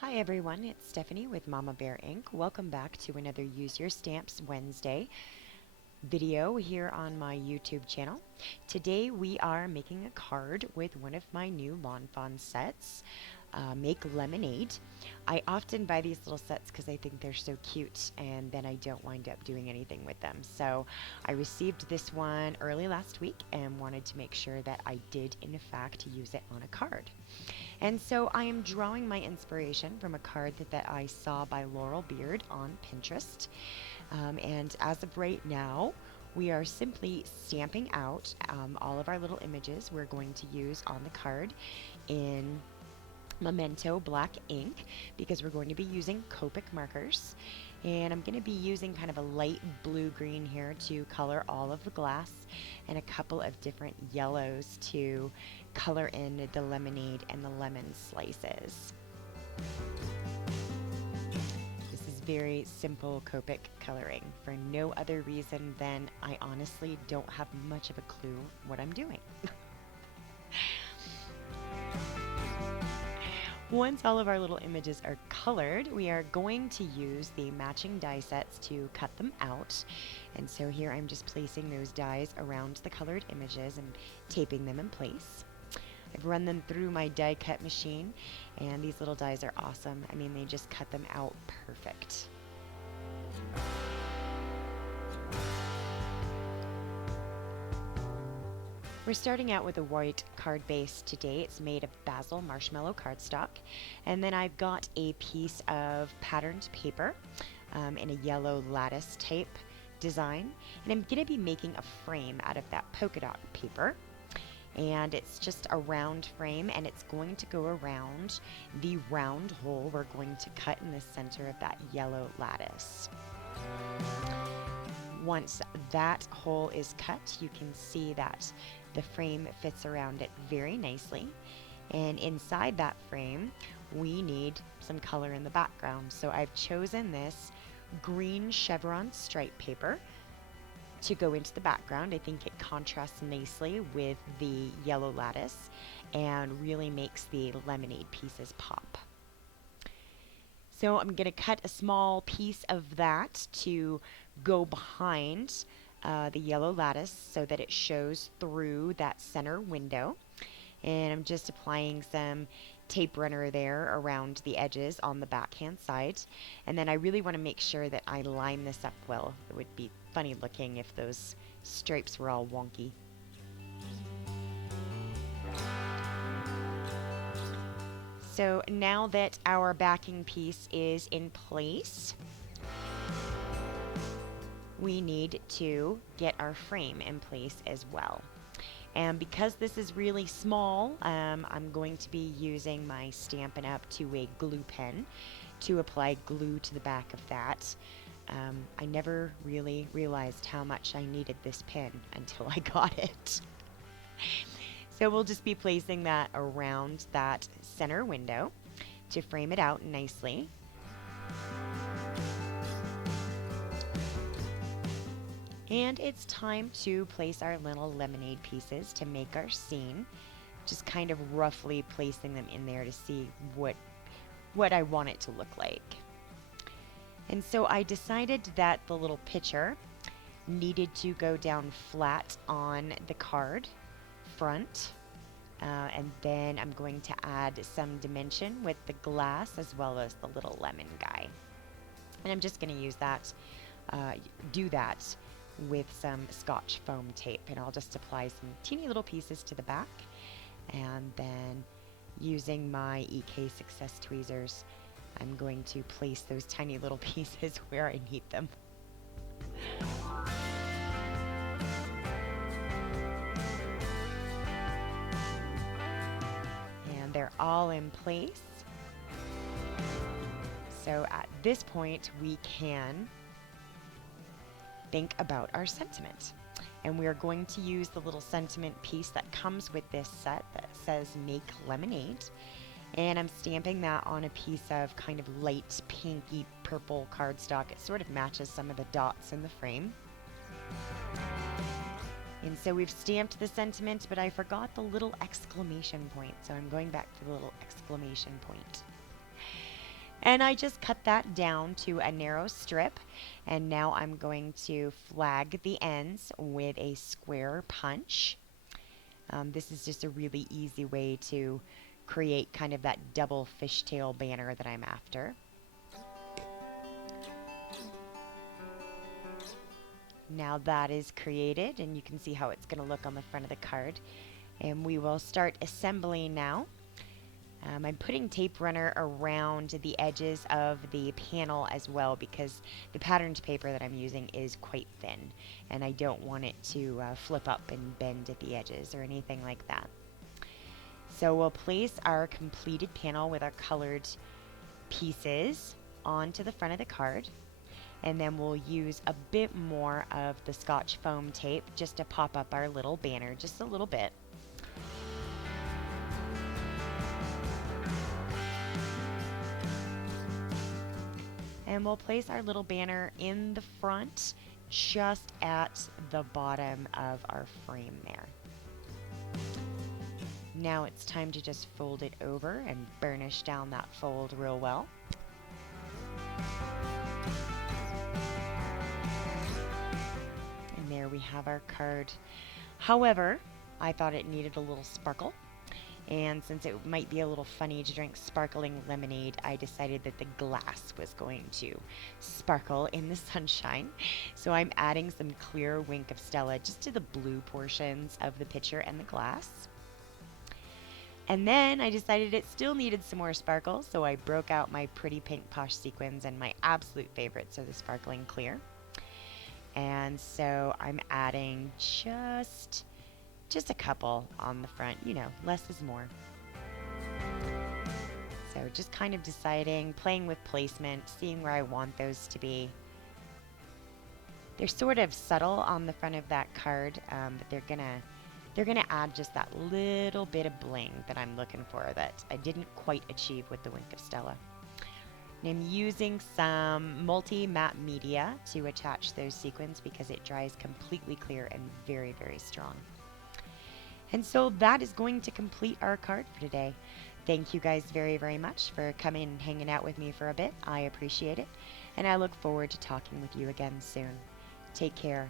Hi everyone, it's Stephanie with Mama Bear Inc. Welcome back to another Use Your Stamps Wednesday video here on my YouTube channel. Today we are making a card with one of my new Lawn Fawn sets, Make Lemonade. I often buy these little sets because I think they're so cute and then I don't wind up doing anything with them. So I received this one early last week and wanted to make sure that I did in fact use it on a card. And so I am drawing my inspiration from a card that I saw by Laurel Beard on Pinterest. And as of right now, we are simply stamping out all of our little images we're going to use on the card in Memento black ink because we're going to be using Copic markers. And I'm going to be using kind of a light blue-green here to color all of the glass and a couple of different yellows to color in the lemonade and the lemon slices. This is very simple Copic coloring for no other reason than I honestly don't have much of a clue what I'm doing. Once all of our little images are colored, we are going to use the matching die sets to cut them out. And so here I'm just placing those dies around the colored images and taping them in place. I've run them through my die cut machine, and these little dies are awesome. I mean, they just cut them out perfect. We're starting out with a white card base today. It's made of basil marshmallow cardstock. And then I've got a piece of patterned paper in a yellow lattice type design. And I'm going to be making a frame out of that polka dot paper. And it's just a round frame, and it's going to go around the round hole we're going to cut in the center of that yellow lattice. Once that hole is cut, you can see that the frame fits around it very nicely. And inside that frame, we need some color in the background. So I've chosen this green chevron stripe paper to go into the background. I think it contrasts nicely with the yellow lattice and really makes the lemonade pieces pop. So I'm going to cut a small piece of that to go behind the yellow lattice so that it shows through that center window. And I'm just applying some tape runner there around the edges on the backhand side. And then I really want to make sure that I line this up well. It would be funny looking if those stripes were all wonky. So now that our backing piece is in place, we need to get our frame in place as well. And because this is really small, I'm going to be using my Stampin' Up! To a glue pen to apply glue to the back of that. I never really realized how much I needed this pen until I got it. So we'll just be placing that around that center window to frame it out nicely. And it's time to place our little lemonade pieces to make our scene. Just kind of roughly placing them in there to see what I want it to look like. And so I decided that the little pitcher needed to go down flat on the card front. And then I'm going to add some dimension with the glass as well as the little lemon guy. And I'm just going to use that, do that with some Scotch foam tape, and I'll just apply some teeny little pieces to the back, and then using my EK Success tweezers I'm going to place those tiny little pieces where I need them. And they're all in place. So at this point we can think about our sentiment. And we are going to use the little sentiment piece that comes with this set that says Make Lemonade. And I'm stamping that on a piece of kind of light pinky purple cardstock. It sort of matches some of the dots in the frame. And so we've stamped the sentiment, but I forgot the little exclamation point. So I'm going back to the little exclamation point. And I just cut that down to a narrow strip. And now I'm going to flag the ends with a square punch. This is just a really easy way to create kind of that double fishtail banner that I'm after. Now that is created, and you can see how it's going to look on the front of the card. And we will start assembling now. I'm putting tape runner around the edges of the panel as well because the patterned paper that I'm using is quite thin and I don't want it to flip up and bend at the edges or anything like that. So we'll place our completed panel with our colored pieces onto the front of the card, and then we'll use a bit more of the Scotch foam tape just to pop up our little banner just a little bit. And we'll place our little banner in the front, just at the bottom of our frame there. Now it's time to just fold it over and burnish down that fold real well. And there we have our card. However, I thought it needed a little sparkle. And since it might be a little funny to drink sparkling lemonade, I decided that the glass was going to sparkle in the sunshine. So I'm adding some clear Wink of Stella just to the blue portions of the pitcher and the glass. And then I decided it still needed some more sparkle, so I broke out my pretty pink Posh sequins, and my absolute favorites are the sparkling clear. And so I'm adding just a couple on the front, you know, less is more. So just kind of deciding, playing with placement, seeing where I want those to be. They're sort of subtle on the front of that card, but they're gonna add just that little bit of bling that I'm looking for that I didn't quite achieve with the Wink of Stella. And I'm using some multi-matte media to attach those sequins because it dries completely clear and very, very strong. And so that is going to complete our card for today. Thank you guys very, very much for coming and hanging out with me for a bit. I appreciate it. And I look forward to talking with you again soon. Take care.